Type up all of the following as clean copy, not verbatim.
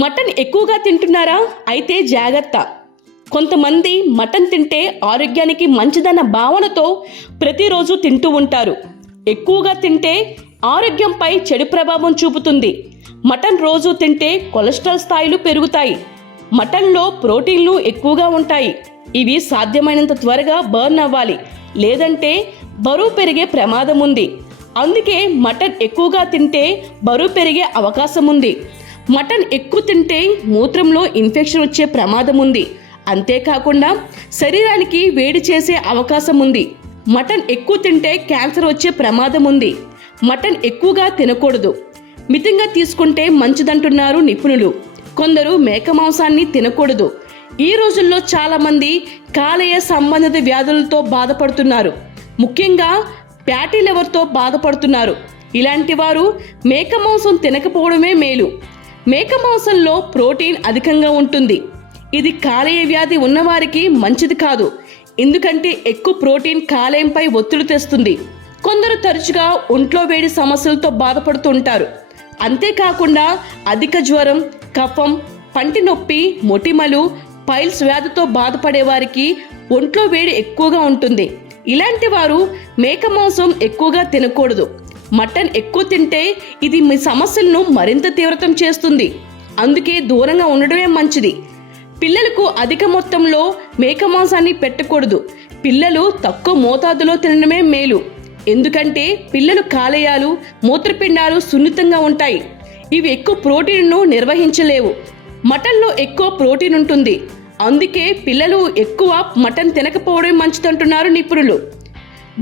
Mutton ఎక్కువగా తింటున్నారా? అయితే జాగ్రత్త. కొంతమంది మటన్ తింటే ఆరోగ్యానికి మంచిదన్న భావనతో ప్రతిరోజు తింటూ ఉంటారు. ఎక్కువగా తింటే ఆరోగ్యంపై చెడు ప్రభావం చూపుతుంది. మటన్ రోజు తింటే కొలెస్ట్రాల్ స్థాయిలు పెరుగుతాయి. మటన్లో ప్రోటీన్లు ఎక్కువగా ఉంటాయి. ఇవి సాధ్యమైనంత త్వరగా బర్న్ అవ్వాలి, లేదంటే బరువు పెరిగే ప్రమాదం ఉంది. అందుకే మటన్ ఎక్కువగా తింటే బరువు పెరిగే అవకాశం ఉంది. మటన్ ఎక్కువ తింటే మూత్రంలో ఇన్ఫెక్షన్ వచ్చే ప్రమాదం ఉంది. అంతేకాకుండా శరీరానికి వేడి చేసే అవకాశం ఉంది. మటన్ ఎక్కువ తింటే క్యాన్సర్ వచ్చే ప్రమాదం ఉంది. మటన్ ఎక్కువగా తినకూడదు, మితంగా తీసుకుంటే మంచిదంటున్నారు నిపుణులు. కొందరు మేక మాంసాన్ని తినకూడదు. ఈ రోజుల్లో చాలామంది కాలేయ సంబంధిత వ్యాధులతో బాధపడుతున్నారు. ముఖ్యంగా ఫ్యాటీ లివర్తో బాధపడుతున్నారు. ఇలాంటి వారు మేక మాంసం తినకపోవడమే మేలు. మేక మాంసంలో ప్రోటీన్ అధికంగా ఉంటుంది. ఇది కాలేయ వ్యాధి ఉన్నవారికి మంచిది కాదు, ఎందుకంటే ఎక్కువ ప్రోటీన్ కాలేయంపై ఒత్తిడి తెస్తుంది. కొందరు తరచుగా ఒంట్లో వేడి సమస్యలతో బాధపడుతూ ఉంటారు. అంతేకాకుండా అధిక జ్వరం, కఫం, పంటి నొప్పి, మొటిమలు, పైల్స్ వ్యాధితో బాధపడే వారికి ఒంట్లో వేడి ఎక్కువగా ఉంటుంది. ఇలాంటి వారు మేక మాంసం ఎక్కువగా తినకూడదు. మటన్ ఎక్కువ తింటే ఇది మీ సమస్యలను మరింత తీవ్రతం చేస్తుంది. అందుకే దూరంగా ఉండడమే మంచిది. పిల్లలకు అధిక మొత్తంలో మేక మాంసాన్ని పెట్టకూడదు. పిల్లలు తక్కువ మోతాదులో తినడమే మేలు. ఎందుకంటే పిల్లలు కాలేయాలు, మూత్రపిండాలు సున్నితంగా ఉంటాయి. ఇవి ఎక్కువ ప్రోటీన్ను నిర్వహించలేవు. మటన్లో ఎక్కువ ప్రోటీన్ ఉంటుంది. అందుకే పిల్లలు ఎక్కువ మటన్ తినకపోవడం మంచిదంటున్నారు నిపుణులు.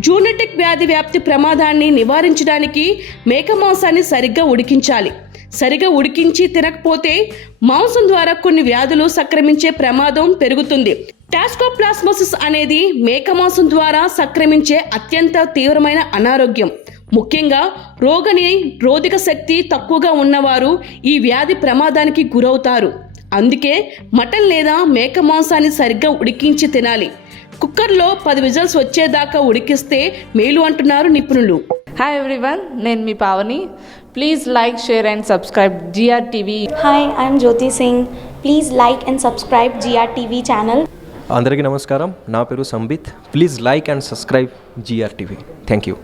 జూనెటిక్ వ్యాధి వ్యాప్తి ప్రమాదాన్ని నివారించడానికి మేక మాంసాన్ని సరిగ్గా ఉడికించాలి. సరిగా ఉడికించి తినకపోతే మాంసం ద్వారా కొన్ని వ్యాధులు సంక్రమించే ప్రమాదం పెరుగుతుంది. టాక్సోప్లాస్మోసిస్ అనేది మేక మాంసం ద్వారా సంక్రమించే అత్యంత తీవ్రమైన అనారోగ్యం. ముఖ్యంగా రోగనిరోధక శక్తి తక్కువగా ఉన్నవారు ఈ వ్యాధి ప్రమాదానికి గురవుతారు. అందుకే మటన్ లేదా మేక మాంసాన్ని సరిగ్గా ఉడికించి తినాలి. కుక్కర్లో 10 విజిల్స్ వచ్చేదాకా ఉడికిస్తే మేలు అంటున్నారు నిపుణులు. హాయ్ ఎవ్రీవన్, నేను మీ Pavani. Please like, share and subscribe GRTV. Hi, I'm Jyoti Singh. Please like and subscribe GRTV channel. అందరికీ నమస్కారం. నా పేరు Sambit. Please like and subscribe GRTV. Thank you.